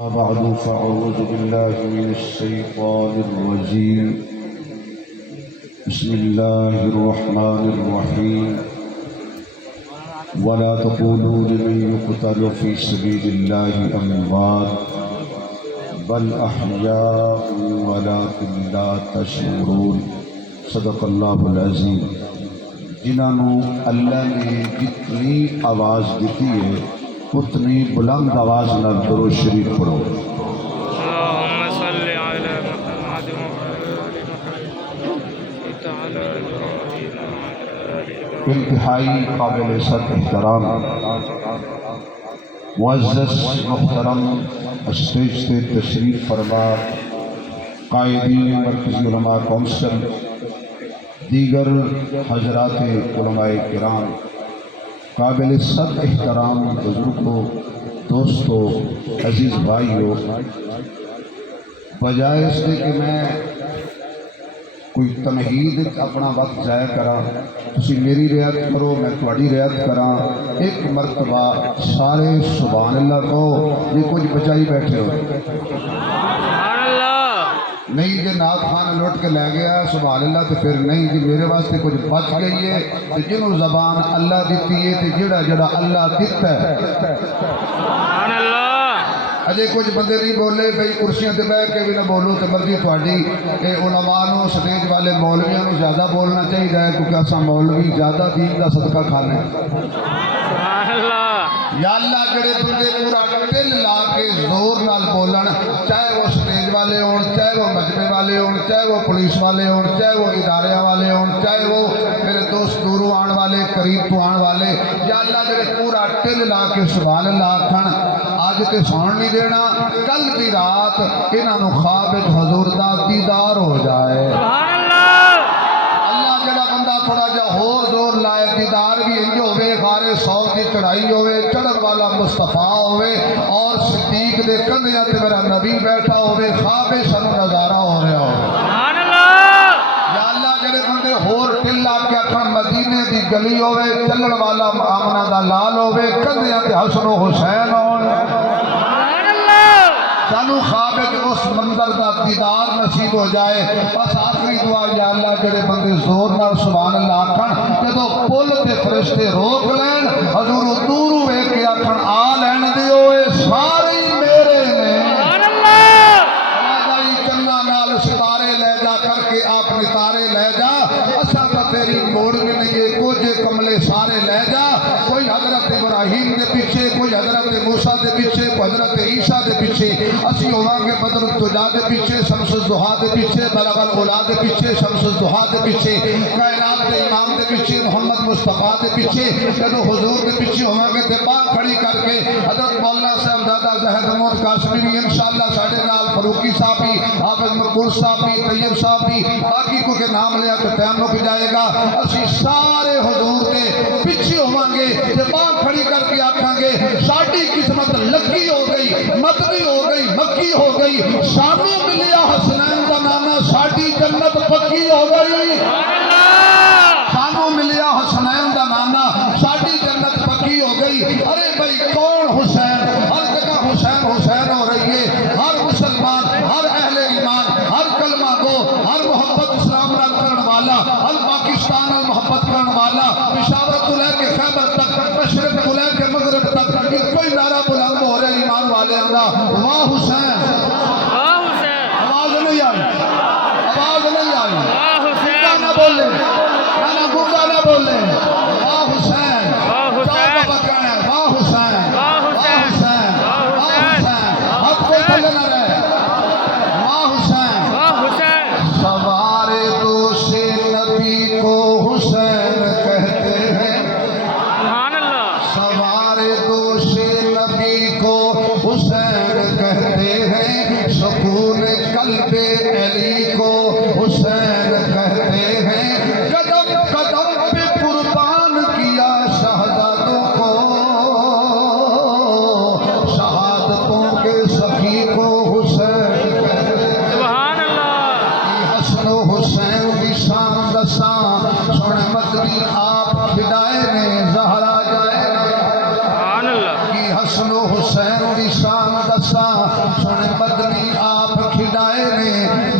بعد فأعوذ بالله من الشيطان الرجيم بسم الله الرحمن الرحيم ولا تقولوا لمن يقتل في سبيل الله أموات بل أحياء ولكن لا تشعرون صدق الله العظيم۔ جنہوں اللہ نے جتنی آواز دیتی ہے اتنی بلند آواز نہ درود شریف پڑھو۔ اللهم صل على محمد وعلى آل محمد تعالى انتہائی قابل صد احترام معزز محترم اسٹیج سے تشریف فرما قائدین مرکزی علماء کونسل، دیگر حضرات علماء کرام، قابل صد احترام بزرگوں، دوستوں، عزیز بھائیوں، بجائے اس کے کہ میں کوئی تمہید اپنا وقت ضائع کرا، تسی میری رعایت کرو، میں تھوڑی رعایت کراں، ایک مرتبہ سارے سبحان اللہ کو یہ کچھ بچائی بیٹھے ہو نہیں جی نات خان لوٹ کے لے گیا سبحان اللہ تو پھر نہیں جی میرے واسطے کچھ بچ گئی ہے تو جنہوں زبان اللہ دیتی ہے تو جڑا جڑا اللہ دیتا ہے سبحان اللہ۔ اجے کچھ بندے نہیں بولے بھئی کرسیاں تے بیٹھ کے بھی نہ بولو تو مرضی تھوڑی کہ علماء نو سٹیج والے مولویوں نو زیادہ بولنا چاہیے کیونکہ اساں مولوی زیادہ دین دا صدقہ کھانے سبحان اللہ۔ یا اللہ جڑے بندے پورا دل لا کے زور نال بولن، چاہے وہ سٹیج والے ہون، چاہے وہ مجمع والے ہون، چاہے وہ پولیس والے ہون، چاہے وہ ادارے والے ہون، چاہے وہ میرے دوست دوروں آن والے قریب تو آن والے، یا اللہ جڑے پورا دل لا کے سبحان اللہ آکھن، آج تے سون نہیں دینا، کل دی رات انہاں نو خواب وچ حضور دا دیدار ہو جائے۔ سبحان اللہ۔ اللہ جڑا بندہ تھوڑا جا ہور زور لائے دیدار بھی انج ہوے، غارِ صوف کی چڑھائی ہوے، چڑھن والا مصطفیٰ ہوے اور صدیق دے کندھیاں تے میرا نبی بیٹھا ہوے، خواب سانو نظارہ ہو رہا ہو۔ سبحان اللہ۔ یا اللہ جڑے بندے ہور دل لا کے آکھن مدینے دی گلی ہوے، چلن والا آمنہ دا لال ہوے، کندھیاں تے حسن و حسین ہون، سانو خواب ہے کہ اس منظر دا دیدار نصیب ہو جائے۔ بس آخری دعا یا اللہ جڑے بندے زور نال سبحان اللہ آکھن، جدو پل تے فرشتے روک لین، حضور دور ہوئے کہ آکھن آ لین دیو اے سارے میرے نے۔ آجائی چنگا نال ستارے لے جا کر کے آپ نتارے لے جا، اسا کا تیری موڑ بھی نہیں ہے، کچھ کملے سارے لے جا، کوئی حضرت ابراہیم دے پیچھے، کوئی حضرت موسیٰ دے پیچھے، کوئی حضرت عیسیٰ دے پیچھے، اسی ہوگا کہ بدر الدجا دے پیچھے، شمس الضحیٰ دے پیچھے، بلغ العلا دے پیچھے، شمس الضحیٰ دے پیچھے، کائنات دے امام دے پیچھے، محمد مصطفیٰ دے پیچھے، جدو حضور دے پیچھے ہوگا کہ دباغ کھڑی کر کے حضرت مولانا صاحب دادا زہد محمود قاسمی بھی انشاءاللہ ساڑھے نال فروقی صاحب بھی، حافظ مقبول صاحب بھی، طیب صاحب بھی، باقی کو کے نام لیا تو ٹائم رک جائے گا، اسی سارے حضور دے پیچھے ہوں گے، دباغ کھڑی کر کے آکھاں گے ساڑھی قسمت لکی ہو گئی، مدنی ہو گئی، مکی ہو گئی، سانو ملیا حسنین دا نانا ساڑھی جنت پکی ہو گئی، سانو ملیا حسنین دا نانا ساڑھی جنت پکی ہو گئی۔ ارے بھائی کون حسین؟ ہر جگہ حسین حسین ہو رہی ہے، ہر مسلمان، ہر اہل ایمان، ہر کلمہ گو، ہر محبت اسلام را کرن والا، ہر پاکستان محبت کرن والا، پشاور کو لے کے خیبر تک، مشرق کو لے کے مغرب تک، کوئی نعرہ بلند ہو رہے ایمان والے اندھا واہ حسین، آواز نہیں آئی، آواز نہیں آئی، گونگا نہ بولے، نانا گونگا نہ بولے، واہ حسین، چاہ بابا کہنا ہے واہ حسین، واہ حسین، واہ حسین، ہاتھ کوئی تھلے نہ رہے، واہ حسین، سوارے دوش نبی کو حسین کہتے ہیں، سوارے دوش نبی کو حسین کہتے ہیں، سونے مدنی آپ کھڑائے نے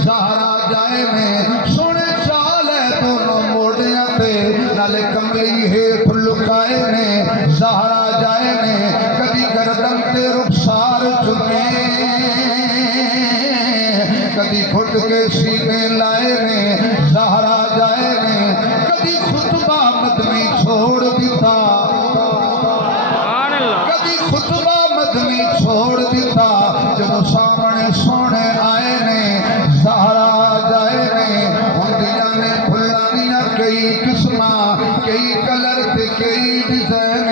زہرا جائے نے سونے چالے دونوں موڑیاں تے نالے کملی ہے پھلکائے نے زہرا جائے نے کدی گردن تے رخسار چکے کدی گھٹ کے سینے لائے نے زہرا جائے نے کدی خطبہ مدنی چھوڑ دیتا سبحان اللہ کدی خطبہ مدنی چھوڑ دیتا جب سامنے سونے آئے نے زہرا جائے نے ہندیاں نے پھلانیاں کئی قسمہ کئی کلر تے کئی ڈیزائن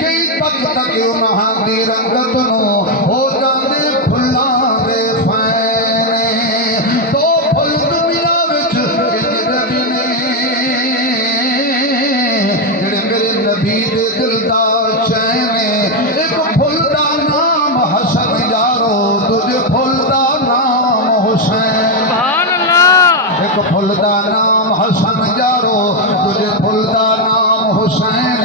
کئی تک تک انہاں دی رنگت نو ہو جاندے پھلاں دے فائنے دو پھل دنیا وچ نبی نے جڑے میرے نبی دے دل دا چین ایک پھل دا نام حسن یارو دجے پھل دا نام حسین سبحان اللہ ایک پھل دا نام حسن یارو تجھے پھل دا نام حسین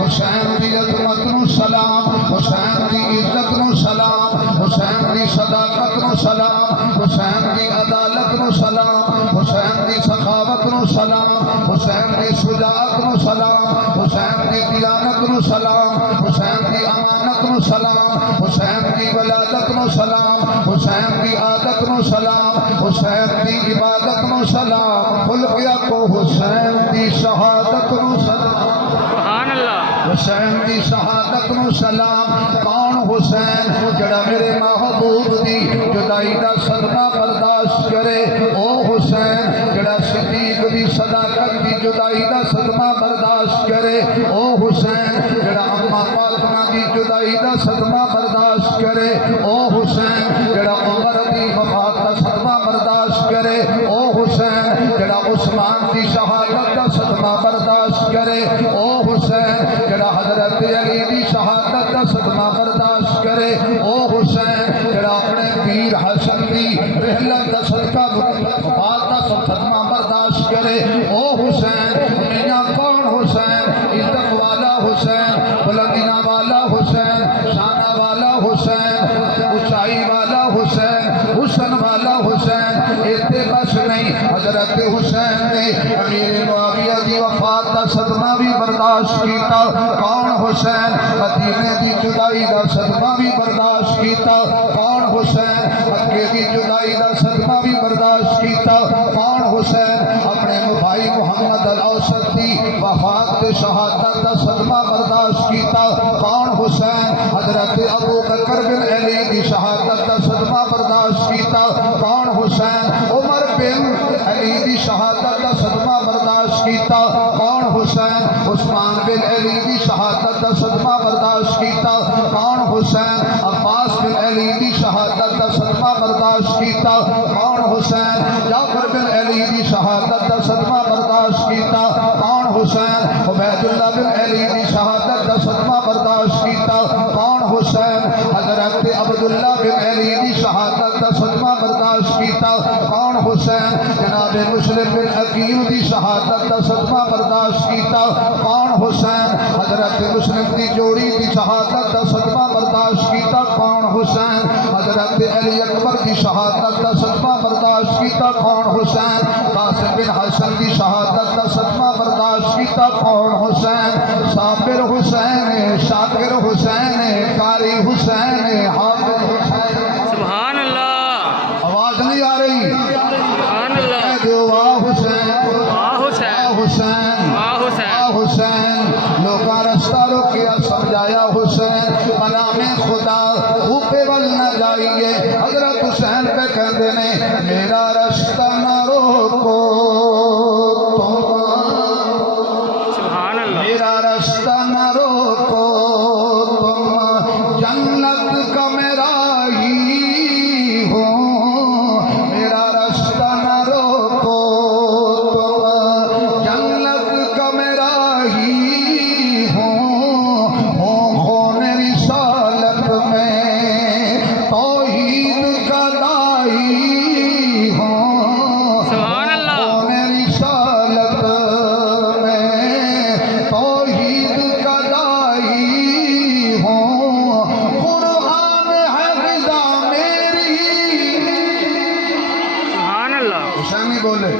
حسین دی عظمت نو سلام حسین دی عزت نو سلام حسین دی صداقت نو سلام حسین دی عدالت نو سلام حسین دی سخاوت نو سلام حسین دی شجاعت نو سلام حسین دی دیانت نو سلام حسین دی امانت نو سلام حسین دی ولادت نو سلام حسین دی عادت نو سلام حسین دی عبادت نو سلام خلقیا کو حسین دی شہادت نو سلام سبحان اللہ حسین دی شہادت نو سلام کون حسین جڑا میرے محبوب دی جدائی دا صدمہ برداشت کرے او حسین جڑا صدیق دی صداقت دی جدائی دا صدمہ برداشت کرے او حسین جڑا اماں فاطمہ دی جدائی دا صدمہ برداشت کرے او حسین جڑا عمر دی وفات دا صدمہ برداشت کرے او حسین جڑا عثمان دی شہادت دا صدمہ برداشت کرے او حسین جڑا حضرت علی دی شہادت دا صدمہ برداشت کرے او حسین جڑا اپنے پیر حسن دی رحلت دا صدقہ وفات دا صدمہ برداشت کرے او حسین میاں کون حسین عزت والا حسین بلندیاں والا حسین شانہ والا حسین اونچائی والا حسین حسن والا حسین ایتے بس نہیں حضرت حسین نے امیر معاویہ دی وفات دا صدمہ بھی برداشت کیتا کون حسین مدینے دی جدائی دا صدمہ بھی برداشت کیتا کون حسین مکے دی جدائی دا صدمہ بھی برداشت کیتا کون حسین اپنے بھائی محمد الاوسط دی وفات تے شہادت دا صدمہ برداشت کیتا کون حسین حضرت ابو بکر بن علی دی شہادت دا صدمہ برداشت کیتا کون حسین عمر بن علی دی شہادت دا صدمہ برداشت کیتا کون حسین عثمان بن علی دی شہادت دا صدمہ برداشت کیتا کون حسین عباس بن علی دی شہادت دا صدمہ برداشت کیتا کون حسین جعفر بن علی دی شہادت دا صدمہ برداشت کیتا کون حسین عبید اللہ بن علی دی شہادت دا صدمہ برداشت کیتا کون حسین حضرت عبداللہ بن علی دی شہادت دا صدمہ برداشت کیتا کون حسین جناب مسلم بن عقیل دی شہادت دا صدمہ برداشت کیتا کون حسین حضرت مسلم دی جوڑی دی شہادت دا صدمہ برداشت کیتا کون حسین حضرت علی اکبر دی شہادت دا صدمہ برداشت کیتا کون حسین قاسم بن حسن دی شہادت دا صدمہ برداشت کیتا کون حسین صابر حسین شاکر حسین قاری حسین حافظ حسین سبحان اللہ آواز نہیں آ رہی سبحان اللہ جو واہ حسین واہ حسین حسین واہ حسین حسین لوگا رستہ روکیا سمجھایا حسین بنا میں خدا اوپے بل نہ جائیے حضرت حسین پہ کہتے نے میرا رستہ نہ روکو سبحان اللہ میرا رستہ نہ روکو تم جنت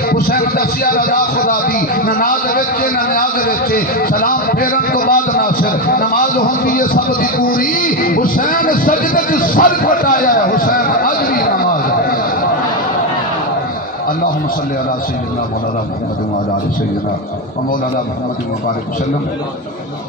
حسین دسیا رضا خدا دی نہ ناز وچے نہ نیاز وچے سلام پھیرن تو بعد ناصر نماز ہوندی ہے سب دی پوری حسین سجدے وچ سر پٹایا ہے حسین اج بھی نماز ہے اللهم صل على سيدنا مولانا محمد وعلى ال سيدنا ومولانا محمد وبارك وسلم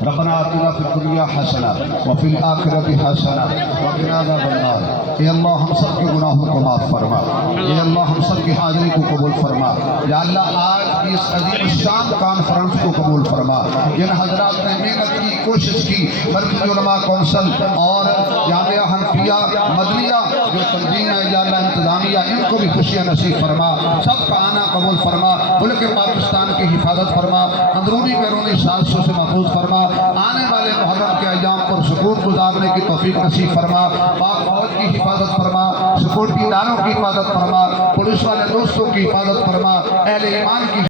ربنا آتنا في الدنيا حسنة وفي الآخرة حسنة وقنا عذاب النار اے اللہ ہم سب کے گناہوں کو معاف فرما اے اللہ ہم سب کی حاضری کو قبول فرما یا اللہ آج کی اس عظیم الشان کانفرنس کو قبول فرما جن حضرات نے محنت کی کوشش کی مرکزی علماء کونسل اور جامعہ حنفیہ مدنیہ جو تنظیم ہے یا اللہ انتظامیہ ان کو بھی خوشیاں نصیب فرما سب کا آنا قبول فرما ملک پاکستان کی حفاظت فرما اندرونی بیرونی سازشوں سے محفوظ فرما آنے والے محرم کے ایام پر سکون گزارنے کی توفیق نصیب فرما پاک فوج کی حفاظت فرما سکورٹی اداروں کی حفاظت فرما پولیس والے دوستوں کی حفاظت فرما اہل ایمان کی